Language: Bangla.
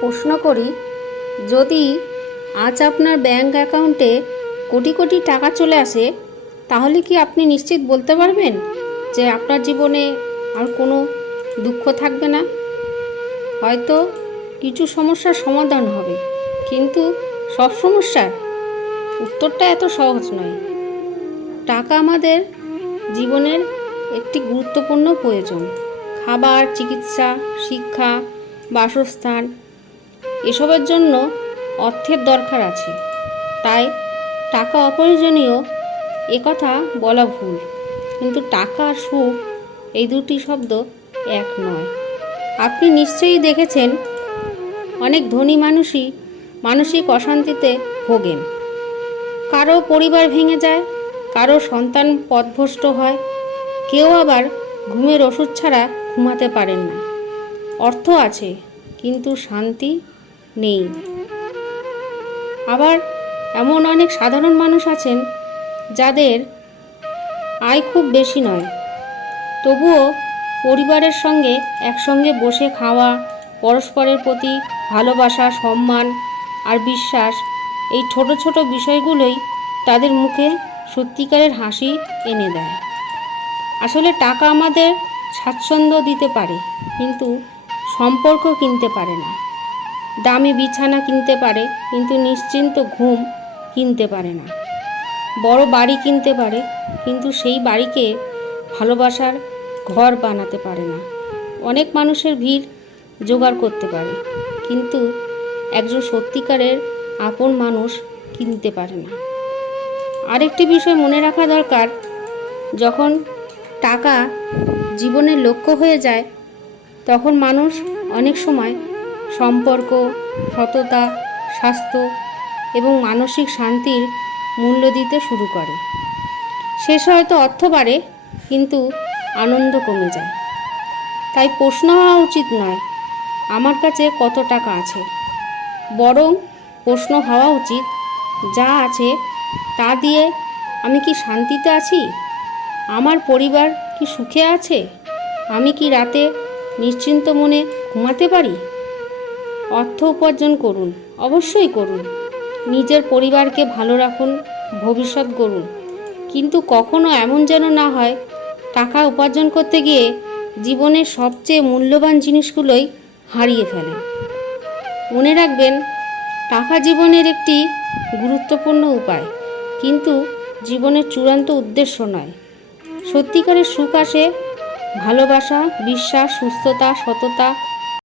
প্রশ্ন করি, যদি আজ আপনার ব্যাংক অ্যাকাউন্টে কোটি কোটি টাকা চলে আসে, তাহলে কি আপনি নিশ্চিত বলতে পারবেন যে আপনার জীবনে আর কোনো দুঃখ থাকবে না? হয়তো কিছু সমস্যার সমাধান হবে, কিন্তু সব সমস্যার উত্তরটা এত সহজ নয়। টাকা আমাদের জীবনের একটি গুরুত্বপূর্ণ প্রয়োজন। খাবার, চিকিৎসা, শিক্ষা, বাসস্থান এসবের জন্য অর্থের দরকার আছে। তাই টাকা অপ্রয়োজনীয় একথা বলা ভুল। কিন্তু টাকা আর সুখ এই দুটি শব্দ এক নয়। আপনি নিশ্চয়ই দেখেছেন, অনেক ধনী মানুষই মানসিক অশান্তিতে ভোগেন। কারো পরিবার ভেঙে যায়, কারো সন্তান পথভ্রষ্ট হয়, কেউ আবার ঘুমের ওষুধ ছাড়া ঘুমাতে পারেন না। অর্থ আছে কিন্তু শান্তি নেই। আবার এমন অনেক সাধারণ মানুষ আছেন যাদের আয় খুব বেশি নয়, তবুও পরিবারের সঙ্গে একসঙ্গে বসে খাওয়া, পরস্পরের প্রতি ভালোবাসা, সম্মান আর বিশ্বাস, এই ছোট ছোট বিষয়গুলোই তাদের মুখে সত্যিকারের হাসি এনে দেয়। আসলে টাকা আমাদের স্বাচ্ছন্দ্য দিতে পারে, কিন্তু সম্পর্ক কিনতে পারে না। দামি বিছানা কিনতে পারে, কিন্তু নিশ্চিন্ত ঘুম কিনতে পারে না। বড় বাড়ি কিনতে পারে, কিন্তু সেই বাড়িকে ভালোবাসার ঘর বানাতে পারে না। অনেক মানুষের ভিড় জোগাড় করতে পারে, কিন্তু একজন সত্যিকারের আপন মানুষ কিনতে পারে না। আরেকটি বিষয় মনে রাখা দরকার, যখন টাকা জীবনের লক্ষ্য হয়ে যায়, তখন মানুষ অনেক সময় সম্পর্ক, সততা, স্বাস্থ্য এবং মানসিক শান্তির মূল্য দিতে শুরু করে। শেষে হয়তো অর্থ বাড়ে, কিন্তু আনন্দ কমে যায়। তাই প্রশ্ন হওয়া উচিত নয় আমার কাছে কত টাকা আছে, বরং প্রশ্ন হওয়া উচিত, যা আছে তা দিয়ে আমি কি শান্তিতে আছি? আমার পরিবার কি সুখে আছে? আমি কি রাতে নিশ্চিন্ত মনে ঘুমাতে পারি? অর্থ উপার্জন করুন, অবশ্যই করুন। নিজের পরিবারকে ভালো রাখুন, ভবিষ্যৎ গড়ুন। কিন্তু কখনো এমন যেন না হয় টাকা উপার্জন করতে গিয়ে জীবনের সবচেয়ে মূল্যবান জিনিসগুলোই হারিয়ে ফেলেন। মনে রাখবেন, টাকা জীবনের একটি গুরুত্বপূর্ণ উপায়, কিন্তু জীবনের চূড়ান্ত উদ্দেশ্য নয়। সত্যিকারের সুখ আসে ভালোবাসা, বিশ্বাস, সুস্থতা, সততা